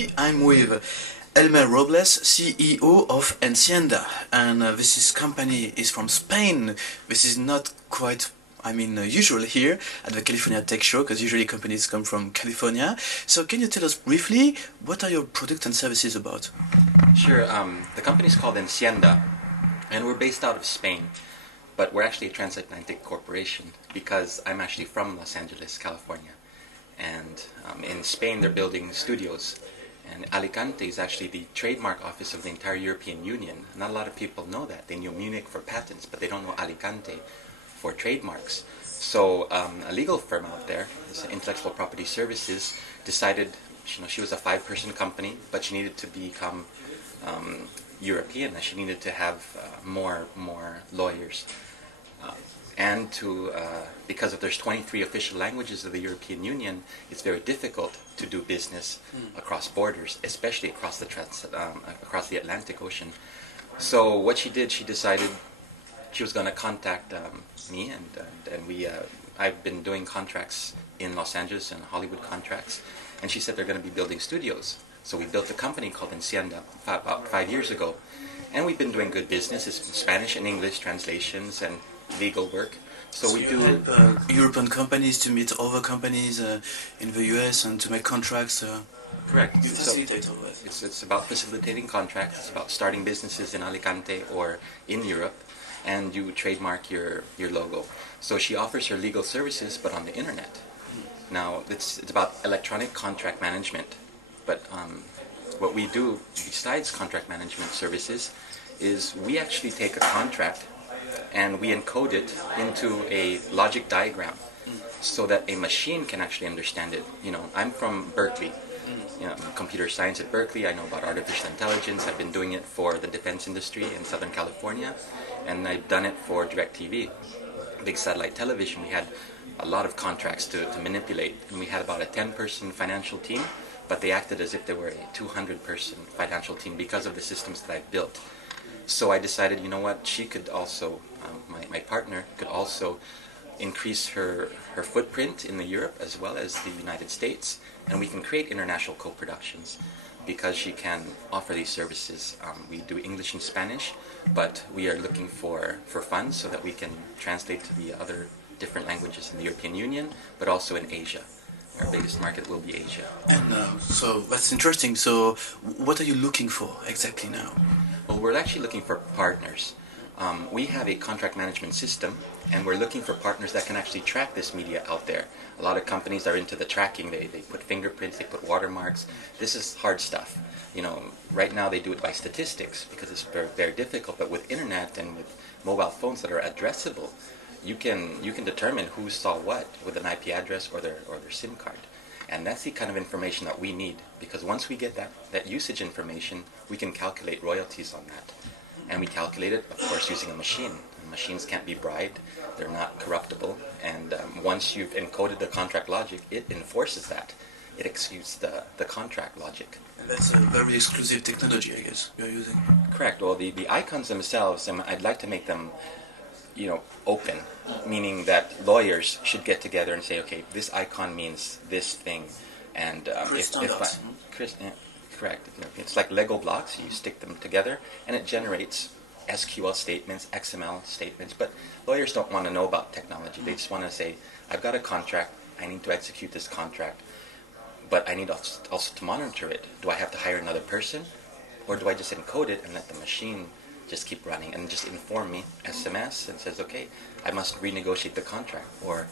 Today I'm with Elmer Robles, CEO of Encienda, and this company is from Spain. This is not quite, usual here at the California Tech Show, because usually companies come from California. So can you tell us briefly, what are your products and services about? Sure. The company is called Encienda, and we're based out of Spain, but we're actually a transatlantic corporation because I'm actually from Los Angeles, California. And in Spain, they're building studios. And Alicante is actually the trademark office of the entire European Union. Not a lot of people know that. They know Munich for patents, but they don't know Alicante for trademarks. So a legal firm out there, Intellectual Property Services, decided, she was a 5-person company, but she needed to become European, and she needed to have more lawyers. And because there's 23 official languages of the European Union, it's very difficult to do business across borders, especially across the Atlantic Ocean. So what she did, she decided she was going to contact me, and I've been doing contracts in Los Angeles and Hollywood contracts, and she said they're going to be building studios. So we built a company called Encienda about 5 years ago, and we've been doing good business. It's Spanish and English translations and legal work. So we do help European companies to meet other companies in the US and to make contracts. Correct. You facilitate all that. It's about facilitating contracts. It's about starting businesses in Alicante or in Europe, and you trademark your logo. So she offers her legal services, but on the internet. Now it's about electronic contract management. But what we do besides contract management services is we actually take a contract and we encode it into a logic diagram so that a machine can actually understand it. I'm from Berkeley, computer science at Berkeley. I know about artificial intelligence. I've been doing it for the defense industry in Southern California, and I've done it for DirecTV, big satellite television. We had a lot of contracts to manipulate, and we had about a 10-person financial team, but they acted as if they were a 200-person financial team because of the systems that I built. So I decided, she could also, my partner could also increase her footprint in Europe as well as the United States, and we can create international co-productions because she can offer these services. We do English and Spanish, but we are looking for funds so that we can translate to the other different languages in the European Union, but also in Asia. Our biggest market will be Asia. And so that's interesting. So what are you looking for exactly now? Well, we're actually looking for partners. We have a contract management system, and we're looking for partners that can actually track this media out there. A lot of companies are into the tracking. They put fingerprints, they put watermarks. This is hard stuff. Right now they do it by statistics because it's very, very difficult. But with internet and with mobile phones that are addressable, you can determine who saw what with an IP address or their SIM card. And that's the kind of information that we need, because once we get that usage information, we can calculate royalties on that. And we calculate it, of course, using a machine. Machines can't be bribed, they're not corruptible, and once you've encoded the contract logic, it enforces that. It executes the contract logic. And that's a very exclusive technology, I guess, you're using. Correct. Well, the icons themselves, I'd like to make them open, meaning that lawyers should get together and say, okay, this icon means this thing, and correct. It's like Lego blocks. You stick them together, and it generates SQL statements, XML statements. But lawyers don't want to know about technology. They just want to say, I've got a contract. I need to execute this contract, but I need also to monitor it. Do I have to hire another person, or do I just encode it and let the machine just keep running and just inform me SMS and says, okay, I must renegotiate the contract, or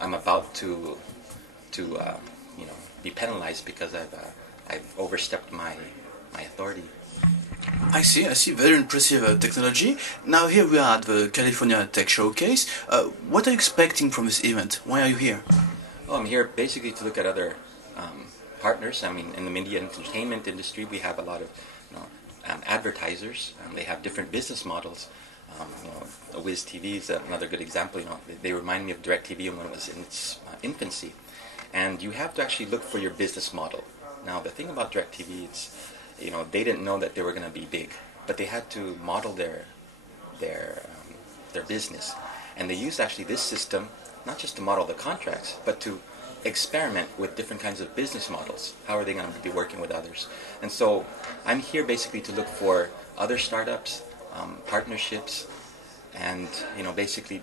I'm about to be penalized because I've overstepped my authority. I see. Very impressive technology. Now here we are at the California Tech Showcase. What are you expecting from this event? Why are you here? Well, I'm here basically to look at other partners. In the media and entertainment industry, we have a lot of advertisers. They have different business models. Wiz TV is another good example. They remind me of DirecTV when it was in its infancy. And you have to actually look for your business model. Now, the thing about DirecTV, it's they didn't know that they were going to be big, but they had to model their business, and they used actually this system not just to model the contracts, but to experiment with different kinds of business models. How are they going to be working with others? And so I'm here basically to look for other startups, partnerships, and basically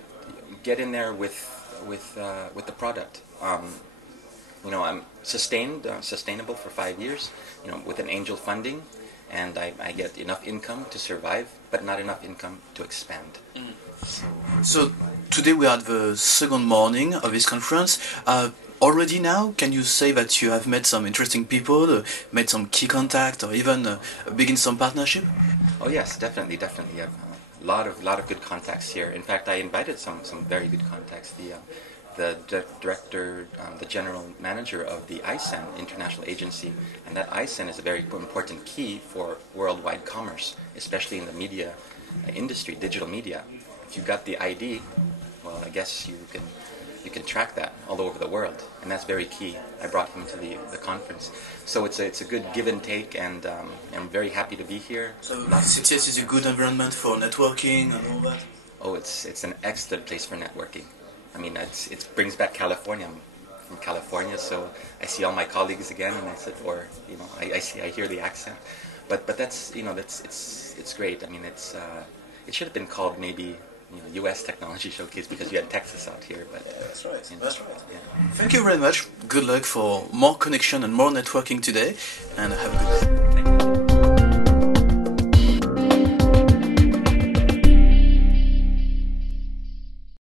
get in there with the product. I'm sustainable for 5 years, with an angel funding, and I get enough income to survive, but not enough income to expand. So today we are at the second morning of this conference. Already now, can you say that you have met some interesting people, made some key contact, or even begin some partnership? Oh yes, definitely. I have a lot of good contacts here. In fact, I invited some very good contacts. The director, the general manager of the ISEN International Agency, and that ISEN is a very important key for worldwide commerce, especially in the media industry, digital media. If you got the ID, well, I guess you can track that all over the world, and that's very key. I brought him to the conference, so it's a good give and take, and I'm very happy to be here. So CTS is a good environment for networking and all that? Oh, it's an excellent place for networking. I mean, it brings back California. I'm from California, so I see all my colleagues again, and I hear the accent. But that's it's great. I mean, it should have been called maybe U.S. Technology Showcase because you had Texas out here. But that's right. That's right. Yeah. Thank you very much. Good luck for more connection and more networking today, and have a good day.